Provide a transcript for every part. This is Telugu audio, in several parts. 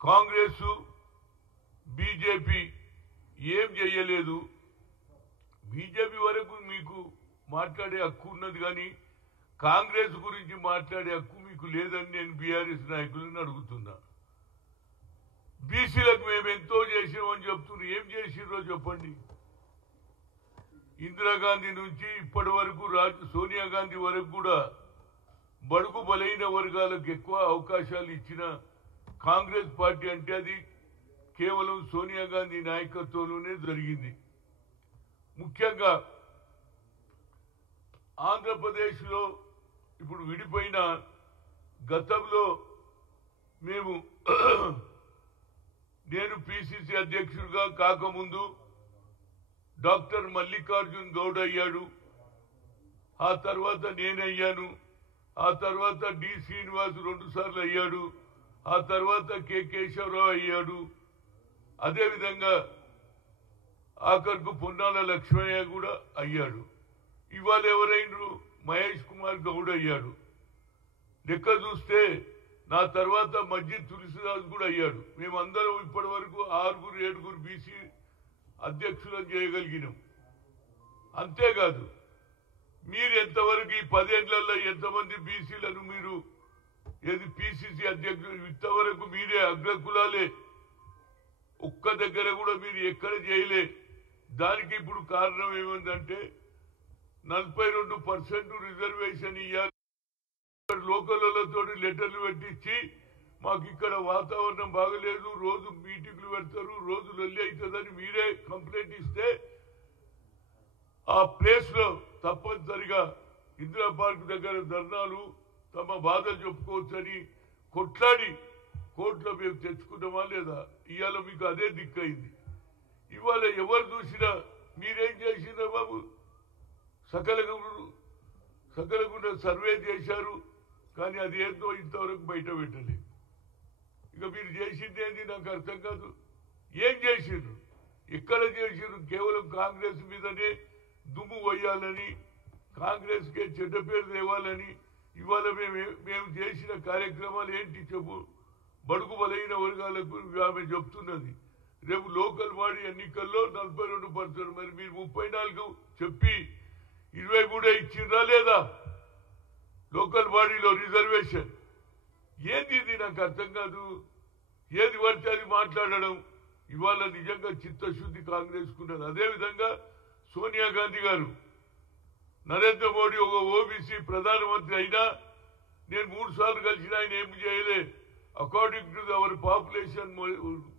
కాంగ్రెస్ బీజేపీ ఏం చేయలేదు. బీజేపీ వరకు మీకు మాట్లాడే హక్కు ఉన్నది, కానీ కాంగ్రెస్ గురించి మాట్లాడే హక్కు మీకు లేదని నేను బీఆర్ఎస్ నాయకులను అడుగుతున్నా. బీసీలకు మేము ఎంతో చేసినామని చెప్తున్నారు. ఏం చేసిర్రో చెప్పండి. ఇందిరాగాంధీ నుంచి ఇప్పటి వరకు సోనియా గాంధీ వరకు కూడా బడుగు బలైన వర్గాలకు ఎక్కువ అవకాశాలు ఇచ్చిన కాంగ్రెస్ పార్టీ అంటే అది కేవలం సోనియా గాంధీ నాయకత్వంలోనే జరిగింది. ముఖ్యంగా ఆంధ్రప్రదేశ్లో ఇప్పుడు విడిపోయిన గతంలో నేను పిసిసి అధ్యక్షుడిగా కాకముందు డాక్టర్ మల్లికార్జున్ గౌడ్ అయ్యాడు, ఆ తర్వాత నేనయ్యాను, ఆ తర్వాత డి శ్రీనివాస్ 2 సార్లు అయ్యాడు, ఆ తర్వాత కె కేశవరావు అయ్యాడు, అదేవిధంగా ఆఖరుకు పొన్నాల లక్ష్మయ్య కూడా అయ్యాడు. ఇవాళ ఎవరైనా మహేష్ కుమార్ గౌడ్ అయ్యాడు. లెక్క చూస్తే నా తర్వాత మస్జిద్ తులసిదాస్ కూడా అయ్యాడు. మేమందరం ఇప్పటి వరకు 6-7 బీసీ అధ్యక్షులను చేయగలిగినాం. అంతేకాదు మీరు ఎంతవరకు ఈ 10 ఏళ్లలో ఎంతమంది బీసీలను మీరు పిసిసి అధ్యక్షులు ఇంతవరకు మీరే అగ్రకులాలే, ఒక్క దగ్గర కూడా మీరు ఎక్కడ చేయలే. దానికి ఇప్పుడు కారణం ఏముందంటే 42% రిజర్వేషన్ ఇవ్వాలి. లోకలతో లెటర్లు పెట్టించి మాకు ఇక్కడ వాతావరణం బాగలేదు, రోజు మీటింగ్లు పెడతారు, రోజు లొల్లి అవుతుందని మీరే కంప్లైంట్ ఇస్తే ఆ ప్లేస్ లో తప్పనిసరిగా ఇందిరా పార్క్ దగ్గర ధర్నాలు తమ బాధలు చెప్పుకోవచ్చని కొట్లాడి కోర్టులో మేము తెచ్చుకున్నామా లేదా? ఇవాళ మీకు అదే దిక్కయింది. ఇవాళ ఎవరు చూసినా మీరేం చేసినా బాబు, సకలగుండ సర్వే చేశారు, కానీ అది ఏందో ఇంతవరకు బయట పెట్టలేదు. ఇక మీరు చేసింది ఏంది నాకు అర్థం కాదు. ఏం చేసిండ్రు, ఎక్కడ చేసిండ్రు? కేవలం కాంగ్రెస్ మీదనే దుమ్ము వేయాలని, కాంగ్రెస్కే చెడ్డ పేరు తేవాలని ఇవాళ మేము చేసిన కార్యక్రమాలు ఏంటి చెప్పు. బడుగు బలైన వర్గాలకు ఆమె చెప్తున్నది రేపు లోకల్ బాడీ ఎన్నికల్లో 42%, మరి మీరు 34 చెప్పి 23 ఇచ్చిందా లేదా? లోకల్ బాడీలో రిజర్వేషన్ ఏంది? ఇది నాకు అర్థం కాదు. ఏది పడితే అది మాట్లాడడం. ఇవాళ నిజంగా చిత్తశుద్ధి కాంగ్రెస్ కున్నది. అదేవిధంగా సోనియా గాంధీ గారు, నరేంద్ర మోడీ ఒక ఓబీసీ ప్రధానమంత్రి అయినా నేను 3 సార్లు కలిసిన ఆయన ఏం చేయలే. అకార్డింగ్ టు అవర్ పాపులేషన్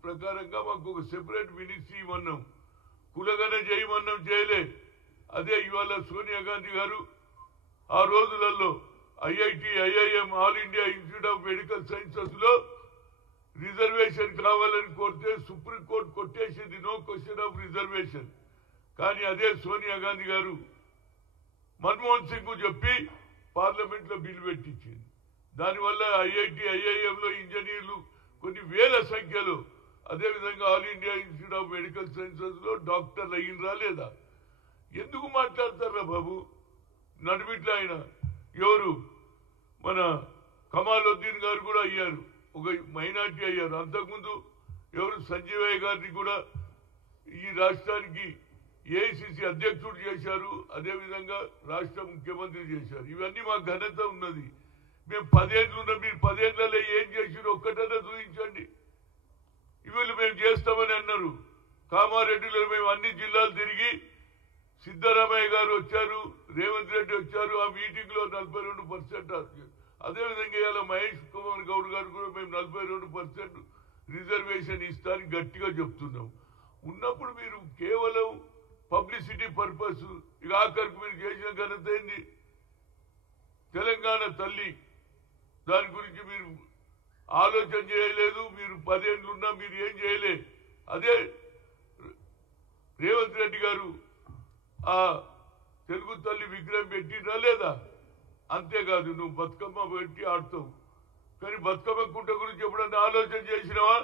ప్రకారంగా మాకు ఒక సెపరేట్ మినిస్ట్రీ ఇవ్వన్నాం, కులగన చేయమన్నాం, చేయలే. అదే ఇవాళ సోనియా గాంధీ గారు ఆ రోజులలో IIT, IIM, all India institute of medical sciences లో రిజర్వేషన్ కావాలని కోరితే సుప్రీంకోర్టు కొట్టేసింది, నో క్వశ్చన్ ఆఫ్ రిజర్వేషన్. కానీ అదే సోనియా గాంధీ గారు మన్మోహన్ సింగ్ చెప్పి పార్లమెంట్ లో బిల్లు పెట్టించింది. దానివల్ల ఐఐటి, ఐఐఎంలో ఇంజనీర్లు కొన్ని వేల సంఖ్యలో, అదేవిధంగా all India institute of medical sciences లో డాక్టర్లు అయ్యిండ్రా లేదా? ఎందుకు మాట్లాడతారా బాబు? నడిమిట్ల ఆయన ఎవరు మన కమాలుద్దీన్ గారు కూడా అయ్యారు, ఒక మైనార్టీ అయ్యారు. అంతకుముందు ఎవరు సంజీవయ్య గారిని కూడా ఈ రాష్ట్రానికి ఏఐసిసి అధ్యక్షుడు చేశారు, అదేవిధంగా రాష్ట్ర ముఖ్యమంత్రి చేశారు. ఇవన్నీ మా ఘనత ఉన్నది. మేము 10 ఏళ్ళు ఉన్నాం, మీరు 10 ఏళ్లలో ఏం చేసిరో ఒక్కటన్నా చూపించండి. ఇవాళ మేము చేస్తామని అన్నారు. కామారెడ్డిలో మేము అన్ని జిల్లాలు తిరిగి, సిద్ధరామయ్య గారు వచ్చారు, రేవంత్ రెడ్డి వచ్చారు, ఆ మీటింగ్ లో 42%. అదేవిధంగా ఇలా మహేష్ కుమార్ గౌడ్ గారు కూడా మేము 42% రిజర్వేషన్ ఇస్తానని గట్టిగా చెప్తున్నాం. ఉన్నప్పుడు మీరు కేవలం పబ్లిసిటీ పర్పస్, ఇక ఆఖరికి మీరు చేసిన ఘనత ఏంది? తెలంగాణ తల్లి, దాని గురించి మీరు ఆలోచన చేయలేదు. మీరు 10 ఏళ్ళున్నా మీరు ఏం చేయలే. అదే రేవంత్ రెడ్డి గారు ఆ తెలుగు తల్లి విగ్రహం పెట్టినా లేదా? అంతేకాదు, నువ్వు బతుకమ్మ పెట్టి ఆడుతావు, కానీ బతుకమ్మ కుంట గురించి ఎప్పుడన్నా ఆలోచన చేసినావా?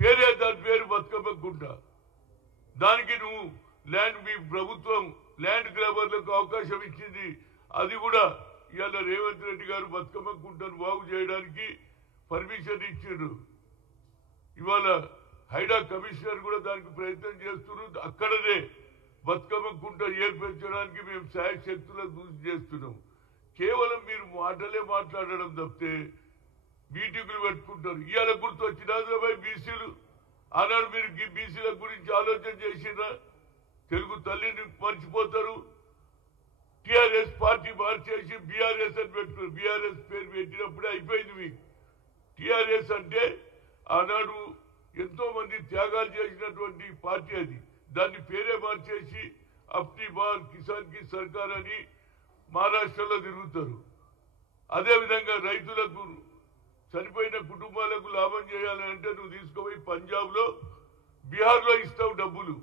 పేరే దాని పేరు బతుకమ్మ కుంట. దానికి నువ్వు ల్యాండ్, మీ ప్రభుత్వం ల్యాండ్ గ్రాబర్లకు అవకాశం ఇచ్చింది. అది కూడా ఇవాళ రేవంత్ రెడ్డి గారు బతుకమ్మ కుంటను బాగు చేయడానికి పర్మిషన్ ఇచ్చిండ్రు. ఇవాళ హైడా కమిషనర్ కూడా దానికి ప్రయత్నం చేస్తున్నారు. అక్కడనే బతుకమ్మ కుంట ఏర్పరచడానికి మేము శాయశక్తులను కృషి చేస్తున్నాం. కేవలం మీరు మాటలే మాట్లాడడం తప్పితే మీటింగులు పెట్టుకుంటారు. ఇవాళ గుర్తు వచ్చిన బీసీలు ఆనాడు మీరు బీసీల గురించి ఆలోచన చేసినా తెలుగు తల్లిని మర్చిపోతారు. టీఆర్ఎస్ పార్టీ మార్చేసి బీఆర్ఎస్ అని పెట్టుకున్నారు. బీఆర్ఎస్ పేరు పెట్టినప్పుడే అయిపోయింది మీకు. టీఆర్ఎస్ అంటే ఆనాడు ఎంతో మంది త్యాగాలు చేసినటువంటి పార్టీ అది. దాన్ని పేరే మార్చేసి అప్నీ బార్ కిసాన్ కి సర్కార్ అని మహారాష్ట్రలో తిరుగుతారు. అదేవిధంగా రైతులకు చనిపోయిన కుటుంబాలకు లాభం చేయాలంటే నువ్వు తీసుకుపోయి పంజాబ్ లో బీహార్ లో ఇస్తావు డబ్బులు.